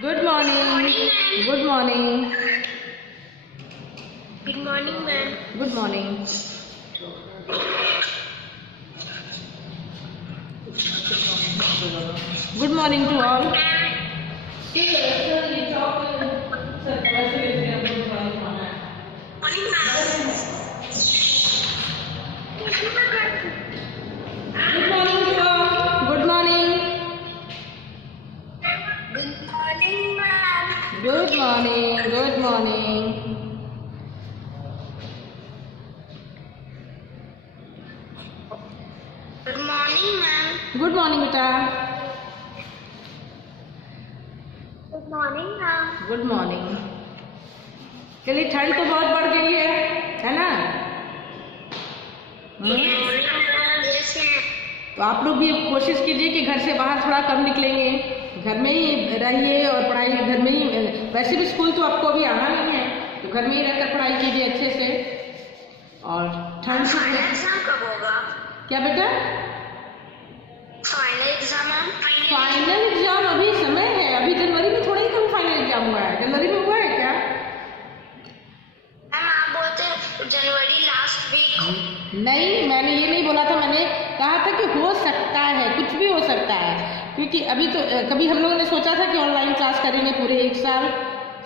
Good morning. Good morning. Good morning, ma'am. Good morning. Good morning to all. Morning, ma'am. Good morning to all. Good morning. Good morning, ma'am. Good morning. Good morning. Good morning, ma'am. Good morning बेटा. Good morning, ma'am. Good morning. चलिए ठंड तो बहुत बढ़ गई है ना? Good morning, ma'am. Yes, ma'am. तो आप लोग भी कोशिश कीजिए कि घर से बाहर थोड़ा कम निकलेंगे, घर में ही रहिए और पढ़ाई घर में ही. वैसे भी स्कूल तो आपको अभी आना नहीं है, तो घर में ही रहकर पढ़ाई कीजिए अच्छे से. और ठंड से फाइनल एग्जाम कब होगा? क्या बेटा? Final exam, ma'am. Final exam अभी समय है, अभी जनवरी में थोड़ा ही कम फाइनल एग्जाम हुआ है. जनवरी में हुआ है क्या? मैम, आप बोलते जनवरी लास्ट वीक. नहीं, मैंने ये नहीं बोला था. मैंने कहा था कि हो सकता है, कुछ भी हो सकता है, क्योंकि अभी तो कभी हम लोगों ने सोचा था कि ऑनलाइन क्लास करेंगे पूरे एक साल,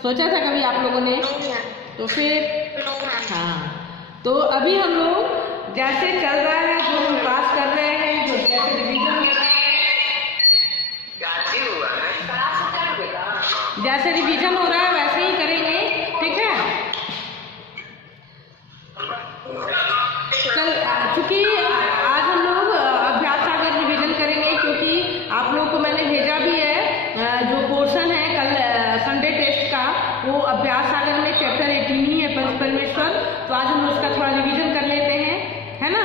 सोचा था कभी आप लोगों ने? No, ma'am. तो फिर नो, मैम. हाँ, तो अभी हम लोग जैसे चल रहा है, जो हम क्लास कर रहे हैं, जो जैसे रिवीजन हो रहा है, जैसे रिवीजन हो रहा है वैसे ही करेंगे. ठीक है? कल चूँकि आज हम लोग अभ्यास सागर रिवीजन करेंगे, क्योंकि आप लोगों को मैंने भेजा भी है जो पोर्शन है कल संडे टेस्ट का, वो अभ्यास सागर में चैप्टर 18 ही है, परमेश्वर. तो आज हम उसका थोड़ा रिवीजन कर लेते हैं, है ना?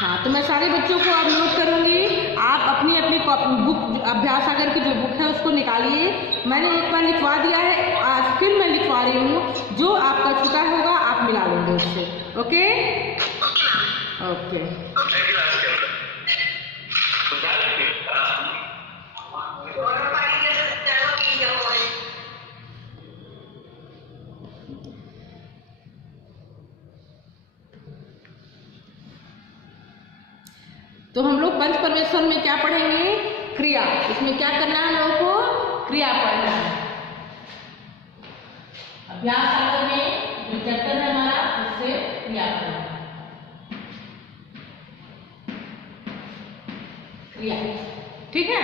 हाँ, तो मैं सारे बच्चों को अब नोट करूँगी. आप अपनी अपनी बुक, अभ्यास सागर की जो बुक है उसको निकालिए. मैंने एक बार लिखवा दिया है, आज फिर मैं लिखवा रही हूँ. जो आपका छूटा होगा आप मिला लेंगे उससे. Okay okay. तो हम लोग पंच परमेश्वर में क्या पढ़ेंगे? क्रिया. इसमें क्या करना है हम लोगों को? क्रिया पढ़ना है. अभ्यास सागर में जो चैप्टर है हमारा, उससे क्रिया पढ़ना है. क्रिया. ठीक है?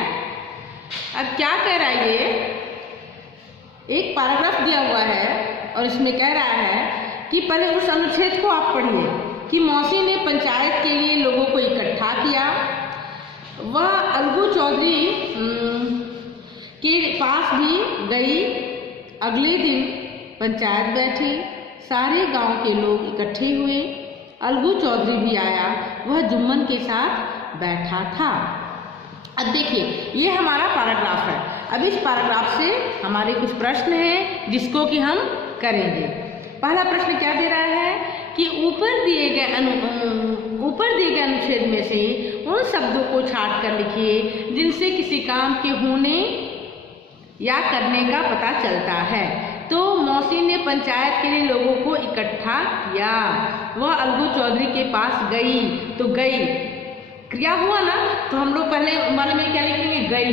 अब क्या कह रहा है ये? एक पैराग्राफ दिया हुआ है और इसमें कह रहा है कि पहले उस अनुच्छेद को आप पढ़िए कि मौसी ने पंचायत के लिए लोगों को इकट्ठा किया. वह अलगू चौधरी के पास भी गई. अगले दिन पंचायत बैठी, सारे गांव के लोग इकट्ठे हुए. अलगू चौधरी भी आया, वह जुम्मन के साथ बैठा था. अब देखिए, ये हमारा पैराग्राफ है. अब इस पैराग्राफ से हमारे कुछ प्रश्न हैं जिसको कि हम करेंगे. पहला प्रश्न क्या दे रहा है कि ऊपर दिए गए अनुच्छेद में से उन शब्दों को छांट कर लिखिए जिनसे किसी काम के होने या करने का पता चलता है. तो मौसी ने पंचायत के लिए लोगों को इकट्ठा किया. वह अलगू चौधरी के पास गई. तो गई क्रिया हुआ ना, तो हम लोग पहले वाले में क्या लिखेंगे? गई.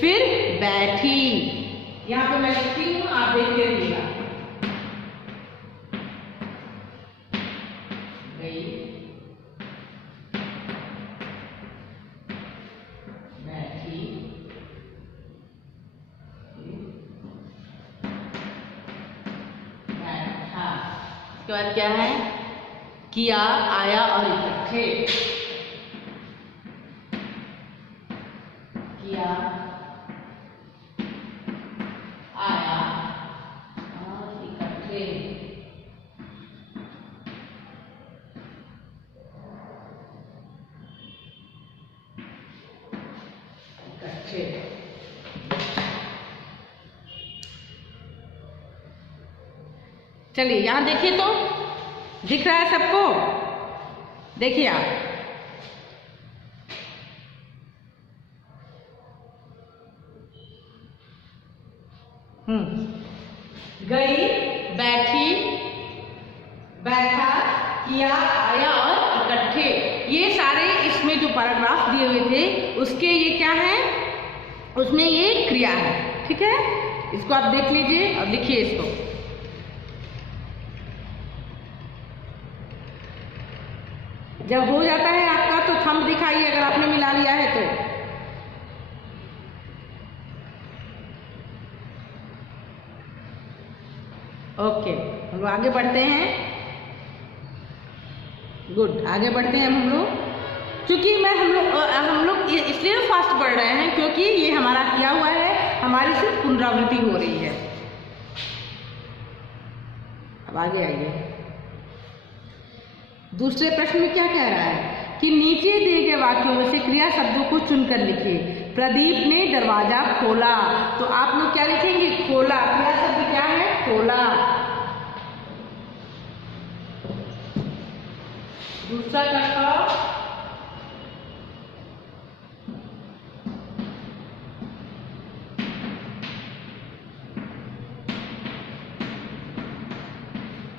फिर बैठी. यहाँ पे मैं लिखती हूँ, आप देखते रहिएगा. गई, बैठी, बैठा. इसके बाद क्या है? किया, आया और इकट्ठे. किया, आया और इकट्ठे. चलिए यहाँ देखिए, तो दिख रहा है सबको? देखिए आप, गई, बैठी, बैठा, किया, आया और इकट्ठे, ये सारे इसमें जो पैराग्राफ दिए हुए थे उसके ये क्या है, उसमें ये क्रिया है। ठीक है, इसको आप देख लीजिए और लिखिए इसको। जब हो जाता है आपका तो थंब दिखाइए अगर आपने मिला लिया है तो। ओके, हम लोग आगे बढ़ते हैं। गुड, आगे बढ़ते हैं हम लोग। क्योंकि हम लोग इसलिए फास्ट बढ़ रहे हैं क्योंकि ये हमारा किया हुआ है, हमारी सिर्फ पुनरावृत्ति हो रही है। अब आगे आइए। दूसरे प्रश्न में क्या कह रहा है कि नीचे दिए गए वाक्यों में से क्रिया शब्दों को चुनकर लिखिए। प्रदीप ने दरवाजा खोला, तो आप लोग क्या लिखेंगे, खोला। क्रिया शब्द क्या है, खोला। दूसरा का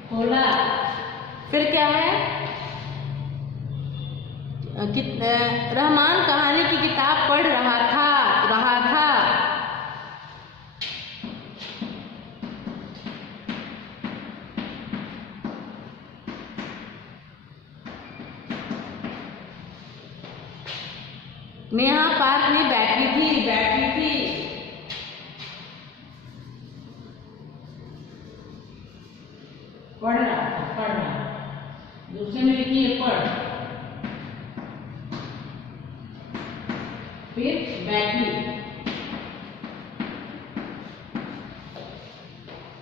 खोला। फिर क्या है, रहमान कहानी की किताब पढ़ रहा था, नेहा पार्क में बैठी थी, पढ़ रहा। दूसरे में लिखिए पढ़, फिर बैठी।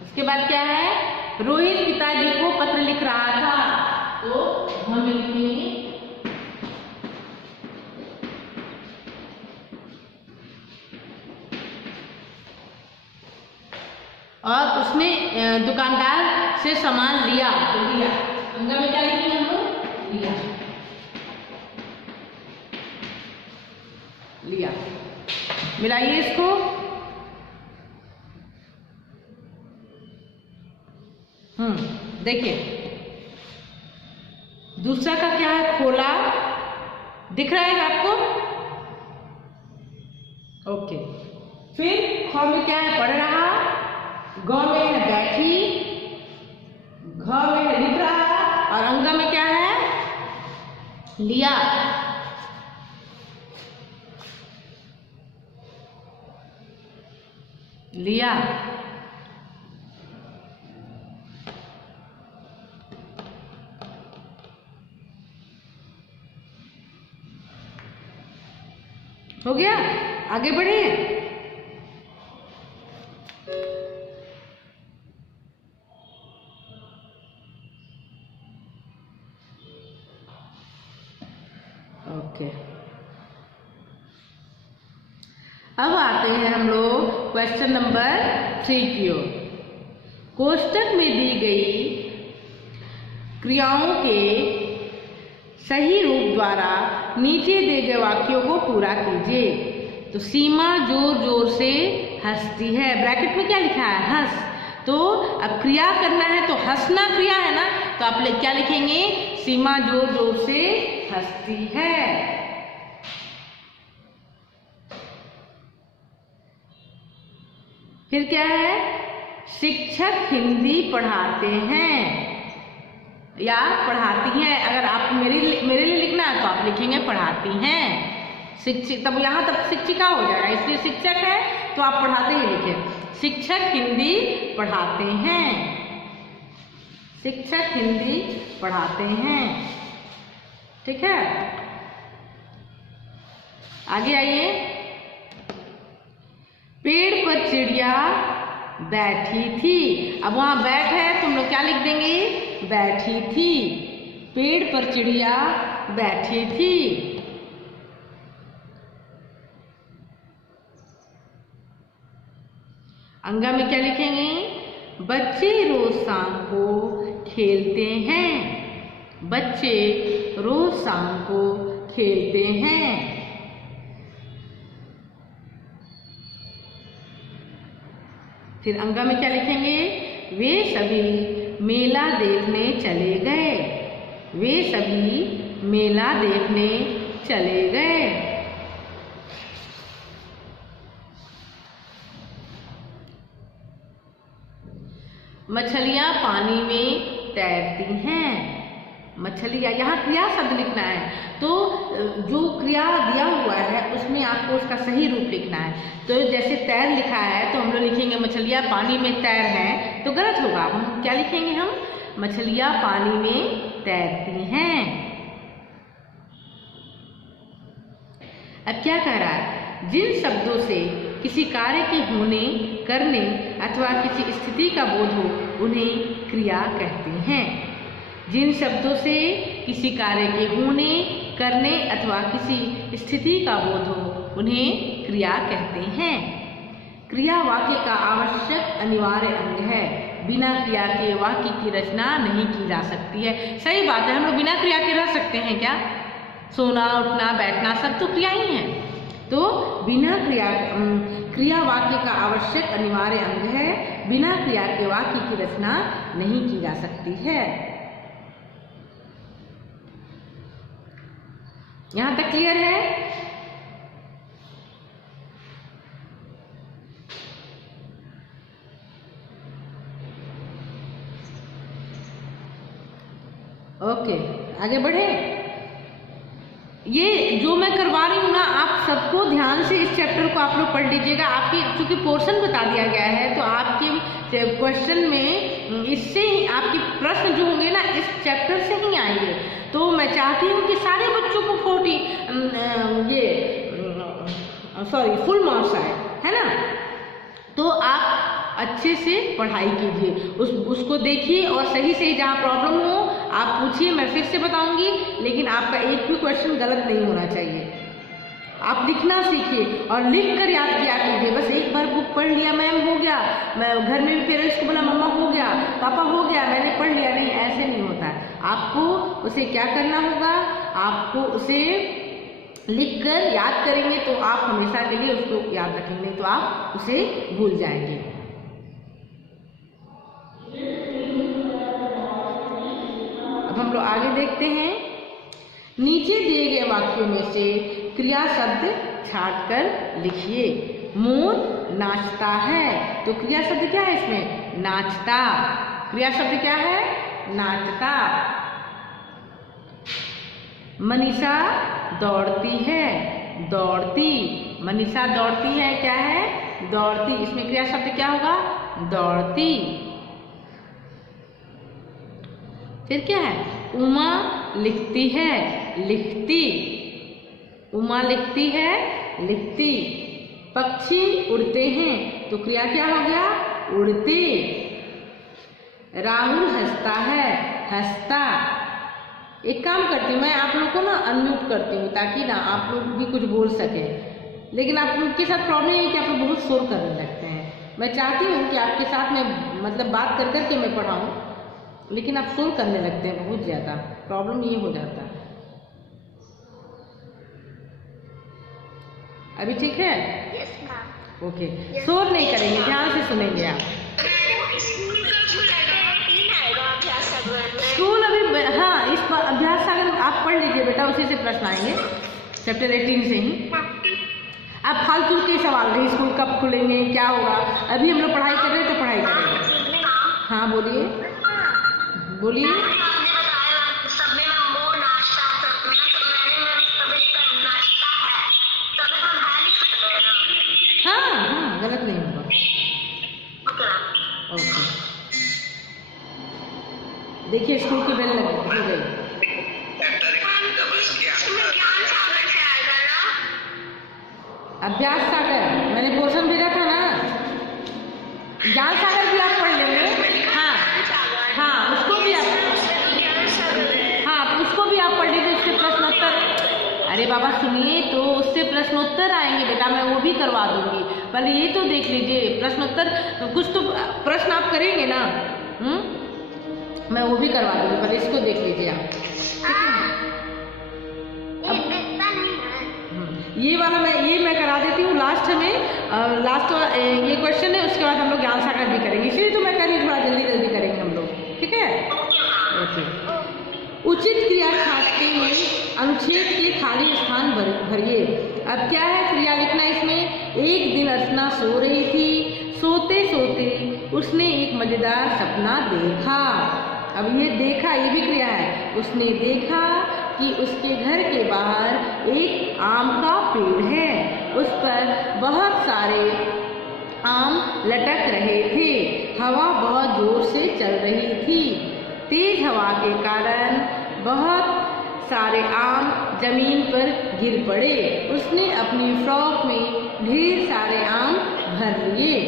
उसके बाद क्या है, रोहित पिताजी को पत्र लिख रहा था, तो हम लिखेंगे और उसने दुकानदार से सामान लिया, तो लिया। अंगा में क्या लिखेंगे हम लोग, लिया। मिलाइए इसको। देखिए दूसरा का क्या है, खोला, दिख रहा है आपको। ओके, फिर ख में क्या है, पढ़ रहा, ग में है बैठी, घ में है लिख रहा, और अंग में क्या है, लिया। हो गया, आगे बढ़े। ओके, अब आते हैं हम लोग क्वेश्चन नंबर 3 की ओर। कोष्टक में दी गई क्रियाओं के सही रूप द्वारा नीचे दिए गए वाक्यों को पूरा कीजिए। तो सीमा जोर जोर से हंसती है, ब्रैकेट में क्या लिखा है, हंस। तो अब क्रिया करना है तो हंसना क्रिया है ना, तो आप क्या लिखेंगे, सीमा जोर जोर से हंसती है। फिर क्या है, शिक्षक हिंदी पढ़ाते हैं या पढ़ाती हैं। अगर आप मेरे लिए लिखना है तो आप लिखेंगे पढ़ाती हैं। शिक्षक, तब यहाँ तक शिक्षिका हो जाएगा, इसलिए शिक्षक है तो आप पढ़ाते ही लिखें। शिक्षक हिंदी पढ़ाते हैं, शिक्षक हिंदी पढ़ाते हैं। ठीक है, आगे आइए। पेड़ पर चिड़िया बैठी थी, अब वहां बैठ है, तुम लोग क्या लिख देंगे, बैठी थी। पेड़ पर चिड़िया बैठी थी। अंगा में क्या लिखेंगे, बच्चे रोज शाम को खेलते हैं, बच्चे रोज शाम को खेलते हैं। फिर अंगा में क्या लिखेंगे? वे सभी मेला देखने चले गए। वे सभी मेला देखने चले गए। मछलियां पानी में तैरती हैं। मछलियां, यहाँ क्रिया शब्द लिखना है, तो जो क्रिया दिया हुआ है उसमें आपको उसका सही रूप लिखना है। तो जैसे तैर लिखा है तो हम लोग लिखेंगे मछलियां पानी में तैर हैं, तो गलत होगा। हम क्या लिखेंगे? हम मछलियां पानी में तैरती हैं। अब क्या कह रहा है? जिन शब्दों से किसी कार्य के होने, करने अथवा किसी स्थिति का बोध हो उन्हें क्रिया कहते हैं। जिन शब्दों से किसी कार्य के होने, करने अथवा किसी स्थिति का बोध हो उन्हें क्रिया कहते हैं। क्रिया वाक्य का आवश्यक अनिवार्य अंग है। बिना क्रिया के वाक्य की रचना नहीं की जा सकती है। सही बात है, हम लोग बिना क्रिया के रह सकते हैं क्या? सोना, उठना, बैठना सब तो क्रिया ही है। तो बिना क्रिया वाक्य का आवश्यक अनिवार्य अंग है। बिना क्रिया के वाक्य की रचना नहीं की जा सकती है। यहां तक क्लियर है? ओके, आगे बढ़े। ये जो मैं करवा रही हूँ ना, आप सबको ध्यान से इस चैप्टर को आप लोग पढ़ लीजिएगा। आपकी चूंकि पोर्शन बता दिया गया है तो आपके क्वेश्चन में इससे ही आपके प्रश्न जो होंगे ना इस चैप्टर से ही आएंगे। तो मैं चाहती हूँ कि सारे बच्चों को फुल मार्क्स आए, है ना? तो आप अच्छे से पढ़ाई कीजिए, उसको देखिए और सही से जहाँ प्रॉब्लम हो आप पूछिए। मैं फिर से बताऊंगी, लेकिन आपका एक भी क्वेश्चन गलत नहीं होना चाहिए। आप लिखना सीखिए और लिख कर याद किया कीजिए। बस एक बार बुक पढ़ लिया, मैम हो गया, मैं घर में भी पेरेंट्स को बोला मम्मा हो गया, पापा हो गया, मैंने पढ़ लिया, नहीं, ऐसे नहीं होता है। आपको उसे क्या करना होगा? आपको उसे लिख कर याद करेंगे तो आप हमेशा के लिए उसको याद रखेंगे, तो आप उसे भूल जाएंगे। अब हम लोग आगे देखते हैं। नीचे दिए गए वाक्यों में से क्रिया शब्द छांट कर लिखिए। मोर नाचता है, तो क्रिया शब्द क्या है इसमें? नाचता। क्रिया शब्द क्या है? नाचता। मनीषा दौड़ती है, दौड़ती। मनीषा दौड़ती है, क्या है? दौड़ती। इसमें क्रिया शब्द क्या होगा? दौड़ती। फिर क्या है? उमा लिखती है, लिखती। उमा लिखती है, लिखती। पक्षी उड़ते हैं, तो क्रिया क्या हो गया? उड़ते। राहुल हंसता है, हंसता। एक काम करती हूँ मैं, आप लोग को ना अनम्यूट करती हूँ ताकि ना आप लोग भी कुछ बोल सके। लेकिन आप लोग के साथ प्रॉब्लम ये है कि आप लोग बहुत शोर करने लगते हैं। मैं चाहती हूँ कि आपके साथ में मतलब बात कर करके मैं पढ़ाऊँ, लेकिन आप शोर करने लगते हैं बहुत ज़्यादा। प्रॉब्लम ये हो जाता है। अभी ठीक है? Yes ma'am. ओके, शोर नहीं करेंगे, ध्यान से सुनेंगे आप। स्कूल अभी, हाँ, इस पर अभ्यास सागर आप पढ़ लीजिए बेटा, उसी से प्रश्न आएंगे चैप्टर 18 से ही। आप फालतू के सवाल रही, स्कूल कब खुलेंगे, क्या होगा? अभी हम लोग पढ़ाई कर रहे हैं तो पढ़ाई करेंगे। हाँ बोलिए, बोलिए। हाँ हाँ, गलत नहीं होगा। ओके, देखिए स्कूल की बेल लग गई। अभ्यास सागर मैंने पोर्शन भेजा था ना, ज्ञान सागर भी आप पढ़ लेंगे। हाँ हाँ, उसको भी आप, हाँ तो उसको भी आप पढ़ लीजिए, उससे प्रश्नोत्तर। अरे बाबा सुनिए, तो उससे प्रश्नोत्तर आएंगे बेटा, मैं वो भी करवा दूंगी। पहले ये तो देख लीजिए प्रश्नोत्तर, कुछ तो प्रश्न आप करेंगे ना। मैं वो भी करवा दूंगी, पहले इसको देख लीजिए आप। ये वाला मैं करा देती हूँ लास्ट में। लास्ट ये क्वेश्चन है, उसके बाद हम लोग ज्ञान सागर भी करेंगे, इसलिए तो मैं कह रही हूँ थोड़ा जल्दी जल्दी करेंगे हम लोग, ठीक है। ओके। उचित क्रिया छाटते हुए अनुच्छेद के खाली स्थान भरिए। अब क्या है क्रिया लिखना इसमें। एक दिन अर्चना सो रही थी, सोते सोते उसने एक मजेदार सपना देखा। अब ये देखा, ये भी क्रिया है। उसने देखा कि उसके घर के बाहर एक आम का पेड़ है, उस पर बहुत सारे आम लटक रहे थे। हवा बहुत जोर से चल रही थी। तेज हवा के कारण बहुत सारे आम जमीन पर गिर पड़े। उसने अपनी फ्रॉक में ढेर सारे आम भर लिए।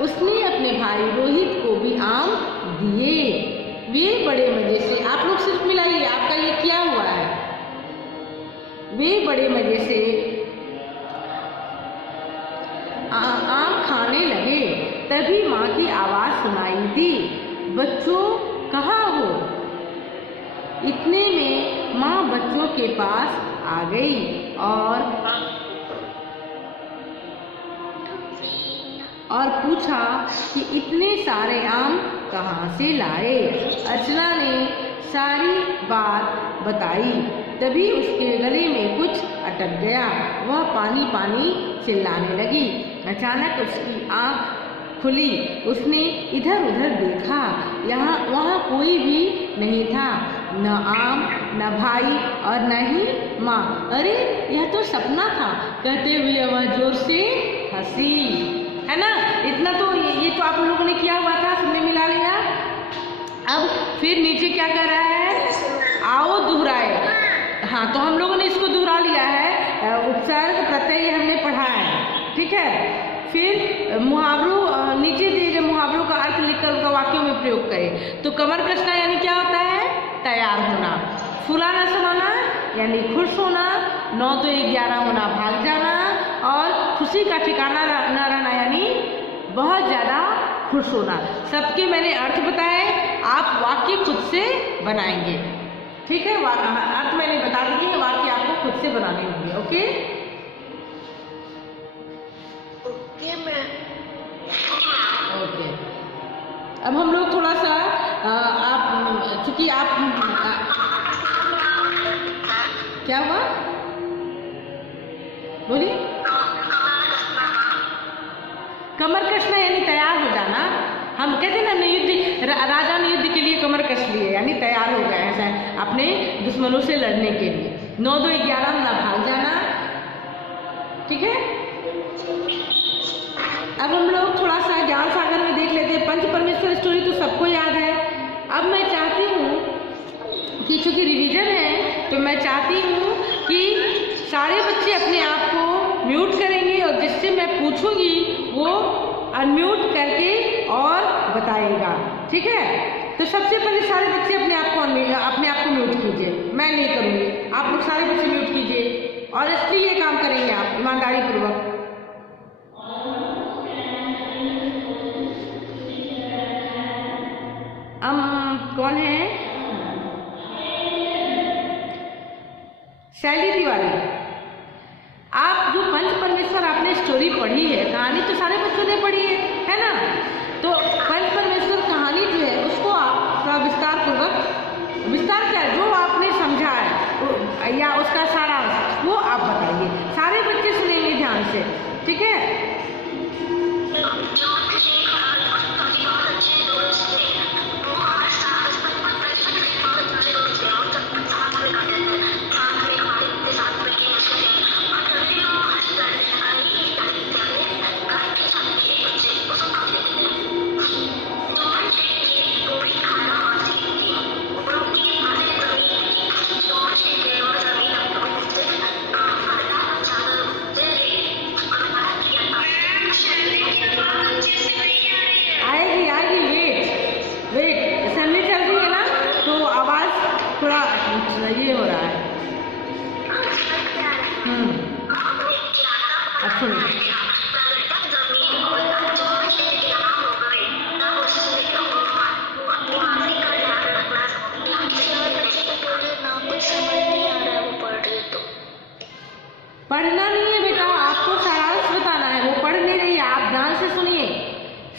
उसने अपने भाई रोहित को भी आम दिए। वे बड़े मजे से, आप लोग सिर्फ मिलाइए, आपका ये क्या हुआ है। वे बड़े मजे से आम खाने लगे। तभी माँ की आवाज सुनाई दी, बच्चों कहाँ हो। इतने में माँ बच्चों के पास आ गई और पूछा कि इतने सारे आम कहाँ से लाए। अर्चना ने सारी बात बताई। तभी उसके गले में कुछ अटक गया। वह पानी पानी चिल्लाने लगी। अचानक उसकी आँख खुली। उसने इधर उधर देखा, वहाँ कोई भी नहीं था, न आम, न भाई और न ही माँ। अरे यह तो सपना था, कहते हुए वह जोर से हंसी। है ना, इतना तो ये तो आप लोगों ने किया हुआ था, सबने मिला लिया। अब फिर नीचे क्या कर रहा है, आओ दोहराए। हाँ, तो हम लोगों ने इसको दोहरा लिया है, उपसर्ग प्रत्यय हमने पढ़ा है, ठीक है। फिर मुहावरों नीचे दिए गए मुहावरों का अर्थ लिखकर उनका वाक्यों में प्रयोग करें। तो कमर कसना यानी क्या होता है, तैयार होना। फूला न समाना यानी खुश होना। 9 तो 11 होना, भाग जाना। और खुशी का ठिकाना न रहना यानी बहुत ज़्यादा खुश होना। सबके मैंने अर्थ बताए, आप वाक्य खुद से बनाएंगे, ठीक है। अर्थ मैंने बता दिए, वाक्य आपको खुद से बनाने होंगे। Okay okay. अब हम लोग थोड़ा सा आप चूंकि आप क्या हुआ बोलिए। कमर कसना यानी तैयार हो जाना। हम कहते हैं ना, युद्ध राजा ने युद्ध के लिए कमर कस लिए यानी तैयार हो गया है अपने दुश्मनों से लड़ने के लिए। 9 2 11 ना भाग जाना, ठीक है। अब हम लोग थोड़ा सा ज्ञान सागर में देख लेते हैं। पंच परमेश्वर स्टोरी तो सबको याद है। अब मैं चाहती हूँ कि चूंकि रिवीजन है तो मैं चाहती हूँ कि सारे बच्चे अपने आप को म्यूट करेंगे और जिससे मैं पूछूंगी वो अनम्यूट करके और बताएगा, ठीक है। तो सबसे पहले सारे बच्चे अपने आप को म्यूट कीजिए, मैं नहीं करूँगी, आप लोग सारे बच्चे म्यूट कीजिए और इसलिए ये काम करेंगे आप ईमानदारी पूर्वक। कौन है, शैली तिवारी। आप जो पंच परमेश्वर आपने स्टोरी पढ़ी है, कहानी तो सारे बच्चों ने पढ़ी है ना। तो पंच परमेश्वर कहानी जो है उसको आप थोड़ा विस्तार क्या जो आपने समझा है या उसका सारांश वो आप बताइए। सारे बच्चे सुनेंगे ध्यान से, ठीक है।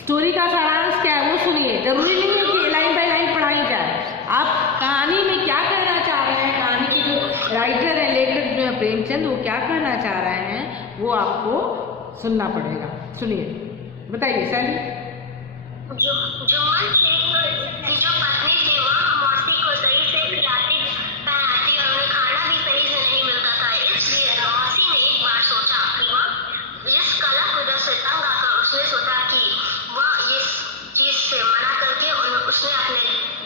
स्टोरी का सारांश क्या है वो सुनिए। जरूरी नहीं है कि लाइन बाय लाइन पढ़ाई जाए। आप कहानी में क्या कहना चाह रहे हैं, कहानी के जो राइटर है, लेखक जो है प्रेमचंद, वो क्या कहना चाह रहे हैं वो आपको सुनना पड़ेगा। सुनिए, बताइए सैली। जुम्मन शेख की जो पत्नी थी वह मौसी को सही से खिलाती पहनाती और उन्हें खाना भी सही से नहीं मिलता था। इसलिए मौसी ने एक बार सोचा कि वह इस कला कुदरत से तंग आकर उसने सोचा कि वह इस चीज से मना करके उसने अपने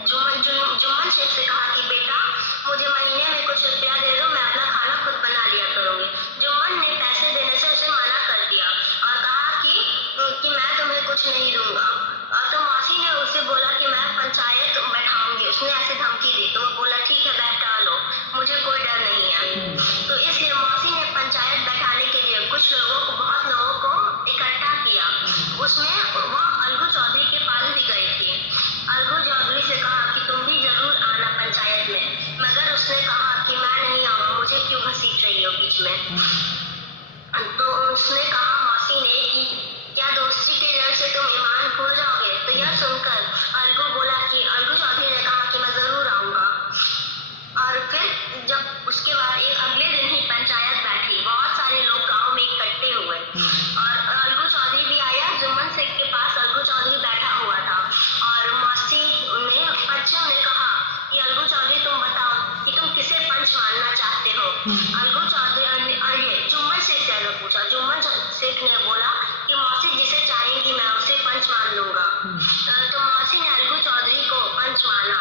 जुम्मन शेख से कहा कि बेटा मुझे महीने में कुछ रुपया दे दो, मैं अपना खाना खुद बना लिया करूंगी। जुम्मन ने पैसे देने से उसे मना कर दिया और कहा कि मैं तुम्हें कुछ नहीं दूंगा। तो मौसी ने उससे बोला कि मैं पंचायत बैठाऊंगी। उसने ऐसे धमकी दी तो वो बोला ठीक है बैठा लो, मुझे कोई डर नहीं है। तो इसलिए मौसी ने पंचायत बैठाने के लिए बहुत लोगों को इकट्ठा किया। उसमें वो अलगू चौधरी के पास भी गई थी। अलगू चौधरी से कहा कि तुम भी जरूर आना पंचायत में, मगर उसने कहा कि मैं नहीं आऊंगा, मुझे क्यों घसीट रही हो बीच में। तो उसने कहा मौसी ने कि क्या दोस्ती के डर से तुम ईमान भूल जाओगे। तो यह सुनकर अलगू बोला कि अलगू चौधरी ने कहा कि मैं जरूर आऊंगा। और फिर जब उसके बाद एक अगले दिन ही पंचायत बैठी, बहुत सारे लोग गांव में इकट्ठे हुए और अलगू चौधरी भी आया। जुम्मन शेख के पास अलगू चौधरी बैठा हुआ था और मौसी ने बच्चों ने कहा कि अलगू चौधरी तुम बताओ कि तुम किसे पंच मानना चाहते हो। अलगू चौधरी जुम्मन शेख से अलग पूछा। जुम्मन शेख ने बोला कि मौसी जिसे चाहेंगी मैं उसे पंच मान लूंगा। तो मौसी ने अलगू चौधरी को पंच माना।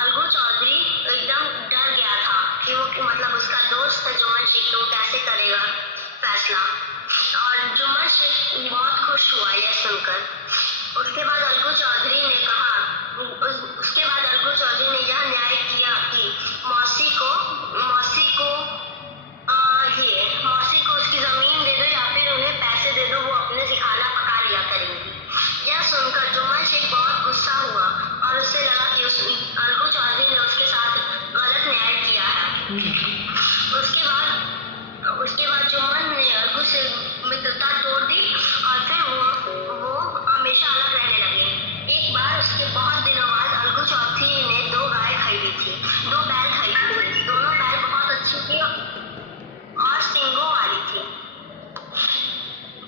अलगू चौधरी एकदम डर गया था कि वो मतलब उसका दोस्त है जुम्मन शेख, तो कैसे करेगा फैसला। और जुम्मन शेख बहुत खुश हुआ यह सुनकर। उसके बाद अलगू चौधरी ने यह न्याय किया कि मौसी को उसकी जमीन दे दो या फिर उन्हें पैसे दे दो, वो अपने से खाना पका लिया करेंगी। यह सुनकर जुम्मन शेख बहुत गुस्सा हुआ और उससे लगा कि अलगू चौधरी ने उसके साथ गलत न्याय किया है। उसके बाद जुम्मन ने अलगू से मित्रता तोड़ दी और फिर वो हमेशा अलग रहने लगे। एक बार उसके बहुत दिनों बाद अलगू चौधरी ने 2 गाय खरीदी थी, 2 बैल खरीदी थी। दोनों बैल बहुत अच्छी थी और सींगों वाली थी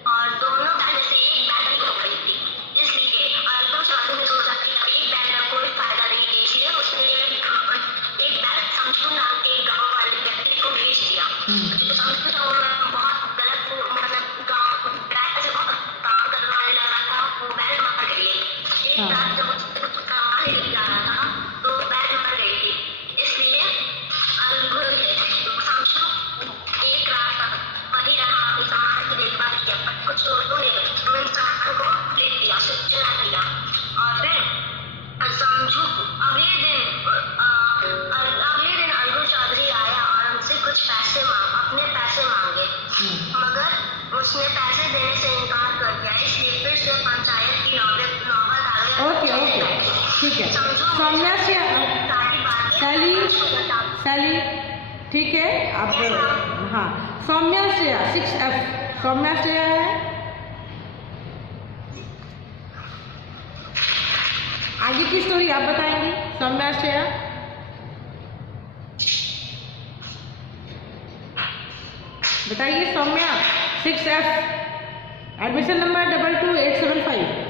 और दोनों बैल में से एक बैल खो गई थी। इसलिए अलगू चौधरी ने सोचा कि एक बैल में कोई फायदा नहीं है, इसलिए उसने एक बैल समझू नाम के गाँव वाले व्यक्ति को बेच दिया। समझू बहुत गलत मतलब गाँव बैल से बहुत काम करवाने लगा था, वो बैल मर गई। एक रात जब उसको कमाने ले जा रहा था तो बैल मर गई थी। इसलिए समझू एक रात तक वही रहा, अपनी सामान की देखभाल किया, पर कुछ लोगों ने उन सामान को ले दिया, चुरा दिया। और फिर समझू अगले दिन अलगू चौधरी आया और उनसे कुछ अपने पैसे मांगे, मगर उसने पैसे देने से इनकार कर दिया। इसलिए फिर से पंचायत की नौबत आ गई। ओके ठीक है। सौम्या से सैली ठीक है। अब हाँ, सौम्या से 6F सौम्या से है। आगे की स्टोरी आप बताएंगी सौम्या से। बताइए सौम्या 6F एडमिशन नंबर 22875।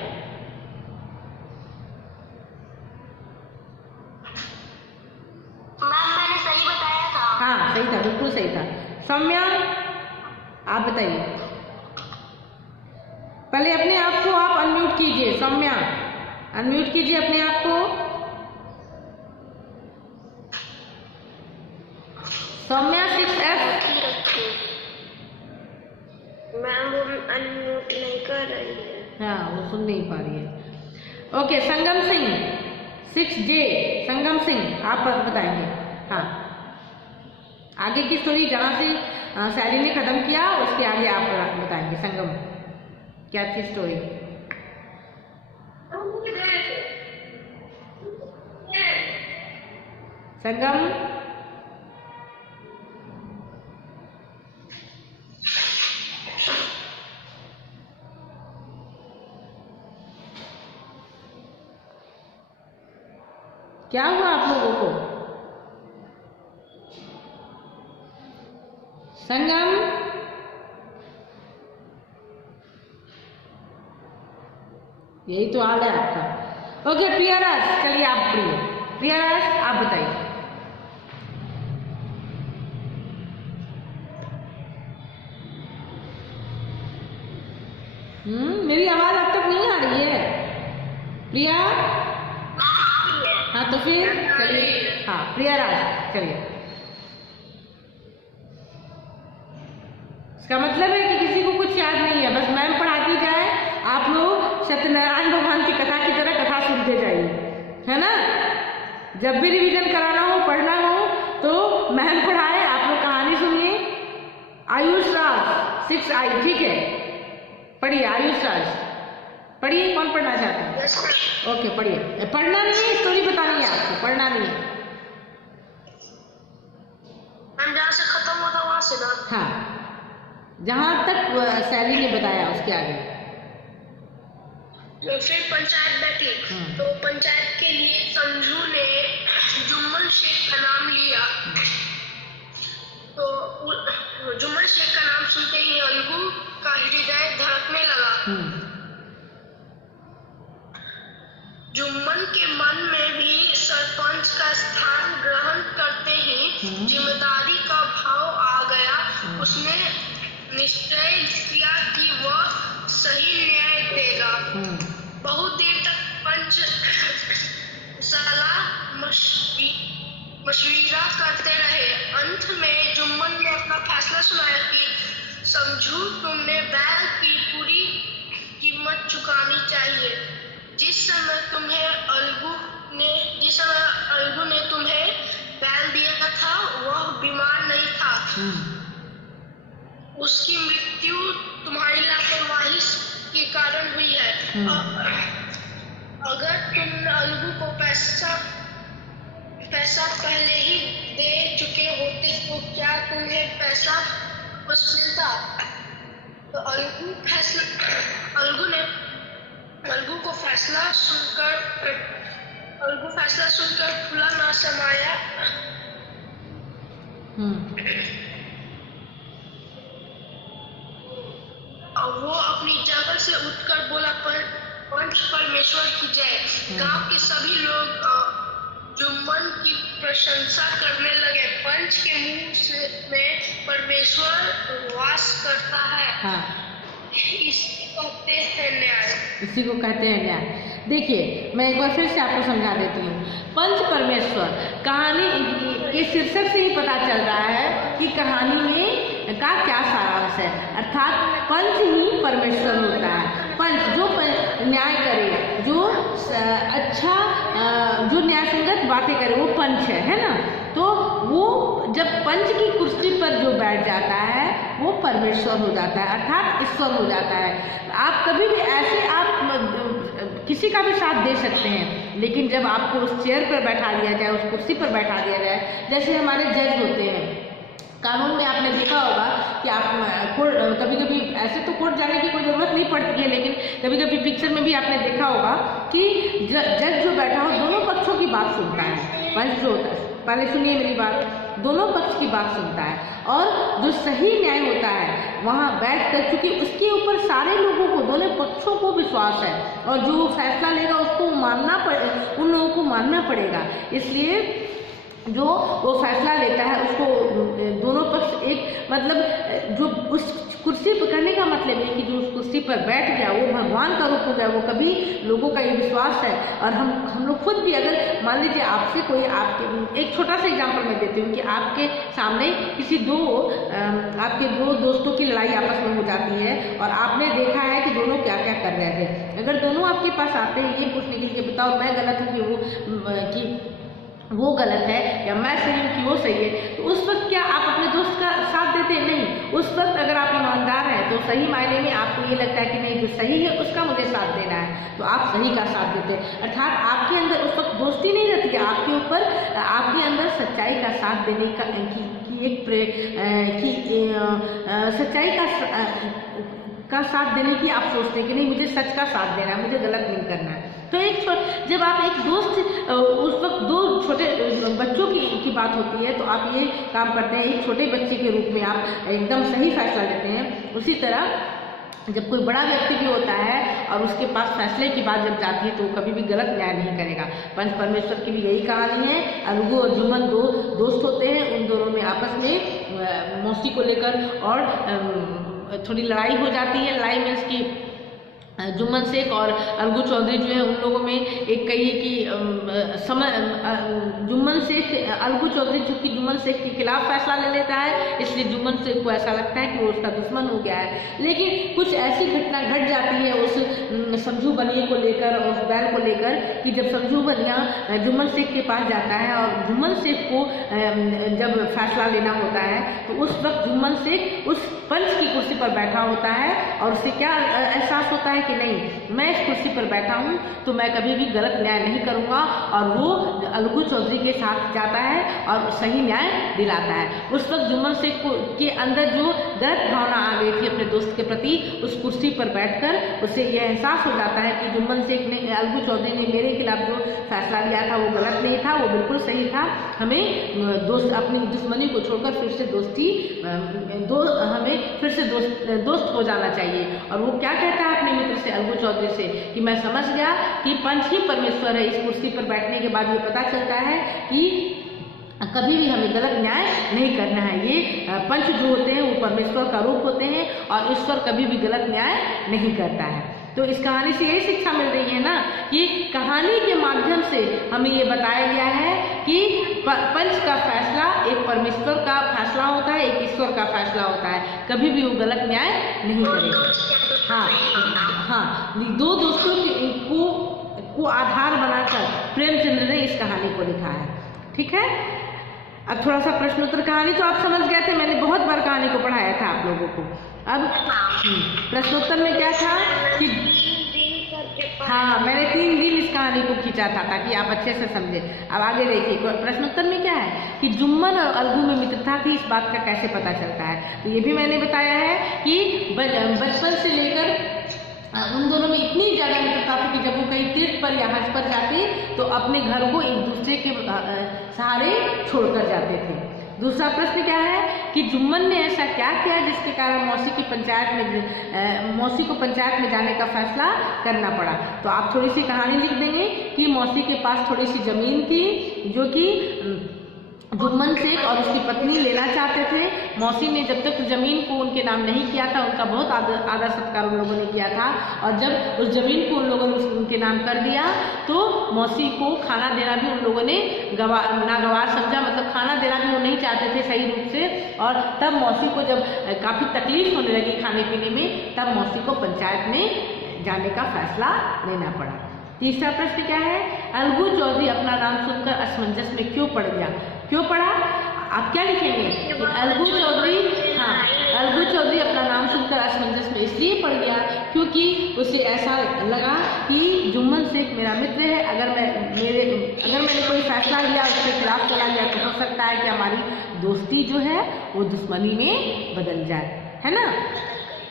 मैंने सही बताया था। हाँ सही था, बिल्कुल सही था। सौम्या आप बताइए। पहले अपने आप को आप अनम्यूट कीजिए। सौम्या अनम्यूट कीजिए अपने आप को। सौम्या 6F। मैम वो अनम्यूट नहीं कर रही है। हाँ वो सुन नहीं पा रही है। ओके, संगम सिंह 6J। संगम सिंह आप बताएंगे। हाँ, आगे की स्टोरी जहाँ से सैली ने खत्म किया उसके आगे आप बताएंगे। संगम क्या थी स्टोरी? संगम क्या हुआ आप लोगों को? संगम, यही तो हाल है आपका। ओके प्रियाराज, चलिए आप पढ़िए। प्रियाराज आप बताइए। मेरी आवाज अब तक नहीं आ रही है प्रिया? हाँ तो फिर चलिए। हाँ प्रियाराज चलिए। इसका मतलब है कि किसी को कुछ याद नहीं है, बस मैम पढ़ाती जाए, आप लोग सत्यनारायण भगवान की कथा की तरह कथा सुनते जाइए, है ना। जब भी रिवीजन कराना हो, पढ़ना हो तो मैम पढ़ाए, आप लोग कहानी सुनिए। आयुष राज 6I, ठीक है, पढ़िए। आयुष राज पढ़िए। कौन पढ़ना चाहता है? ओके पढ़िए। पढ़ना नहीं है, स्टोरी बतानी है आपको, पढ़ना नहीं है। हम जहाँ से खत्म होता वहां से ना। हाँ, जहां तक सैली ने बताया उसके आगे। तो फिर पंचायत बैठी, तो पंचायत के लिए संजू ने जुम्मन शेख का नाम लिया। तो जुम्मन शेख का नाम सुनते ही अलगू का हृदय धड़कने लगा। जुम्मन के मन में भी सरपंच का स्थान ग्रहण करते ही जिम्मेदारी का भाव आ गया। उसने निश्चय किया कि वह सही न्याय देगा। बहुत देर तक पंच सलाह मशविरा करते रहे। अंत में जुम्मन ने अपना फैसला सुनाया कि समझू, तुमने बैल की पूरी कीमत चुकानी चाहिए। जिस समय अलगू ने तुम्हें बैल दिया था वह बीमार नहीं था। उसकी मृत्यु तुम्हारी लापरवाही के कारण हुई है। अगर तुम अलगू को पैसा पहले ही दे चुके होते तो क्या तुम्हें पैसा कुछ मिलता? तो अलगू को फैसला सुनकर फूला ना समाया। वो अपनी जगह से उठकर बोला, पंच परमेश्वर की जय। गांव के सभी लोग जुम्मन की प्रशंसा करने लगे। पंच के मुंह में परमेश्वर वास करता है। हाँ। इसी को कहते हैं न्याय। देखिए मैं एक बार फिर से आपको समझा देती हूँ। पंच परमेश्वर, कहानी के शीर्षक से ही पता चल रहा है कि कहानी में का क्या सारांश है। अर्थात पंच ही परमेश्वर होता है। पंच जो न्याय करे, जो अच्छा, जो न्याय संगत बातें करे, वो पंच है ना। तो वो जब पंच की कुर्सी पर जो बैठ जाता है वो परमेश्वर हो जाता है, अर्थात ईश्वर हो जाता है। आप कभी भी ऐसे आप किसी का भी साथ दे सकते हैं, लेकिन जब आपको उस चेयर पर बैठा दिया जाए, उस कुर्सी पर बैठा दिया जाए, जैसे हमारे जज होते हैं कानून में, आपने देखा होगा कि आप कभी कभी ऐसे तो कोर्ट जाने की कोई ज़रूरत नहीं पड़ती है, लेकिन कभी कभी पिक्चर में भी आपने देखा होगा कि जज जो बैठा हो दोनों पक्षों की बात सुनता है। पंच जो होता है, पहले सुनिए मेरी बात, दोनों पक्ष की बात सुनता है और जो सही न्याय होता है वहाँ बैठकर, क्योंकि उसके ऊपर सारे लोगों को, दोनों पक्षों को विश्वास है और जो वो फैसला लेगा उसको उन लोगों को मानना पड़ेगा। इसलिए जो वो फैसला लेता है उसको दोनों पक्ष एक, मतलब जो उस कुर्सी पर करने का मतलब है कि जो उस कुर्सी पर बैठ गया वो भगवान का रूप हो गया। वो कभी लोगों का ये विश्वास है। और हम लोग खुद भी, अगर मान लीजिए आपसे कोई, आपके एक छोटा सा एग्जांपल मैं देती हूँ कि आपके सामने आपके दो दोस्तों की लड़ाई आपस में हो जाती है और आपने देखा है कि दोनों क्या क्या कर रहे थे। अगर दोनों आपके पास आते हैं ये पूछने के लिए बताओ मैं गलत हूँ कि वो गलत है या मैं सही हूँ कि वो सही है, तो उस वक्त क्या आप अपने दोस्त का साथ देते? नहीं। उस वक्त अगर आप ईमानदार हैं तो सही मायने में आपको ये लगता है कि नहीं, जो सही है उसका मुझे साथ देना है, तो आप सही का साथ देते हैं। अर्थात आपके अंदर उस वक्त दोस्ती नहीं रहती है, आपके अंदर सच्चाई का साथ देने सच्चाई का साथ देने की आप सोचते हैं कि नहीं, मुझे सच का साथ देना है, मुझे गलत नहीं करना है। तो जब आप एक दोस्त उस वक्त दो छोटे बच्चों की बात होती है तो आप ये काम करते हैं, एक छोटे बच्चे के रूप में आप एकदम सही फैसला लेते हैं। उसी तरह जब कोई बड़ा व्यक्ति भी होता है और उसके पास फैसले की बात जब जाती है तो वो कभी भी गलत न्याय नहीं करेगा। पंच परमेश्वर की भी यही कहानी है। अलगू और जुम्मन दो दोस्त होते हैं, उन दोनों में आपस में मौसी को लेकर और थोड़ी लड़ाई हो जाती है। लड़ाई मीन्स की जुम्मन शेख और अलगू चौधरी जो है उन लोगों में एक कही कि जुम्मन शेख अलगू चौधरी चूँकि जुम्मन शेख के खिलाफ फैसला ले लेता है, इसलिए जुम्मन शेख को ऐसा लगता है कि वो उसका दुश्मन हो गया है। लेकिन कुछ ऐसी घटना घट जाती है उस समझू बनिए को लेकर और उस बैल को लेकर कि जब समझू बनिया जुम्मन शेख के पास जाता है और जुम्मन शेख को जब फैसला लेना होता है तो उस वक्त जुम्मन शेख उस पंच की कुर्सी पर बैठा होता है और उसे क्या एहसास होता है कि नहीं, मैं इस कुर्सी पर बैठा हूँ तो मैं कभी भी गलत न्याय नहीं करूँगा, और वो अलगू चौधरी के साथ जाता है और सही न्याय दिलाता है। उस वक्त जुम्मन शेख के अंदर जो गलत भावना आ गई थी अपने दोस्त के प्रति, उस कुर्सी पर बैठकर उसे यह एहसास हो जाता है कि जुम्मन शेख ने अलगू चौधरी ने मेरे खिलाफ जो फैसला लिया था वो गलत नहीं था, वो बिल्कुल सही था। हमें दोस्त अपनी दुश्मनी को छोड़कर फिर से हमें फिर से दोस्त हो जाना चाहिए। और वो क्या कहता है अपने मित्र से, अलगू चौधरी से, कि मैं समझ गया कि पंच ही परमेश्वर है। इस कुर्सी पर बैठने के बाद ये पता चलता है कि कभी भी हमें गलत न्याय नहीं करना है। ये पंच जो होते हैं वो परमेश्वर का रूप होते हैं और ईश्वर कभी भी गलत न्याय नहीं करता है। तो इस कहानी से यही शिक्षा मिल रही है ना कि कहानी के माध्यम से हमें ये बताया गया है कि पंच का फैसला एक परमेश्वर का फैसला होता है, एक ईश्वर का फैसला होता है, कभी भी वो गलत न्याय नहीं करेगा। हाँ, दो दोस्तों को आधार बनाकर प्रेमचंद्र ने इस कहानी को लिखा है। ठीक है, अब थोड़ा सा प्रश्नोत्तर कहानी तो आप समझ गए थे, मैंने बहुत बार कहानी को पढ़ाया था आप लोगों को। अब प्रश्नोत्तर में क्या था कि हाँ, मैंने 3 दिन इस कहानी को खींचा था ताकि आप अच्छे से समझे। अब आगे देखिए, प्रश्नोत्तर में क्या है कि जुम्मन और अलगू में मित्रता थी, इस बात का कैसे पता चलता है। तो ये भी मैंने बताया है कि बचपन से लेकर उन दोनों में इतनी ज़्यादा मित्रता थी कि जब वो कहीं तीर्थ पर या हज पर जाते तो अपने घर को एक दूसरे के सहारे छोड़कर जाते थे। दूसरा प्रश्न क्या है कि जुम्मन ने ऐसा क्या किया जिसके कारण मौसी को पंचायत में जाने का फैसला करना पड़ा। तो आप थोड़ी सी कहानी लिख देंगे कि मौसी के पास थोड़ी सी ज़मीन थी जो कि जुम्मन शेख और उसकी पत्नी लेना चाहते थे। मौसी ने जब तक ज़मीन को उनके नाम नहीं किया था, उनका बहुत आदर सत्कार उन लोगों ने किया था, और जब उस ज़मीन को उन लोगों ने उनके नाम कर दिया तो मौसी को खाना देना भी उन लोगों ने नागवार समझा, मतलब खाना देना भी वो नहीं चाहते थे सही रूप से। और तब मौसी को जब काफ़ी तकलीफ होने लगी खाने पीने में, तब मौसी को पंचायत में जाने का फैसला लेना पड़ा। तीसरा प्रश्न क्या है, अलगू चौधरी अपना नाम सुनकर असमंजस में क्यों पड़ गया। क्यों पड़ा, आप क्या लिखेंगे कि अलगू चौधरी अपना नाम सुनकर असमंजस में इसलिए पड़ गया क्योंकि उसे ऐसा लगा कि जुम्मन शेख मेरा मित्र है, अगर मैंने कोई फैसला लिया उसके खिलाफ चला गया तो हो सकता है कि हमारी दोस्ती जो है वो दुश्मनी में बदल जाए, है ना।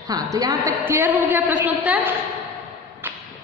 हाँ, तो यहाँ तक क्लियर हो गया प्रश्नोत्तर।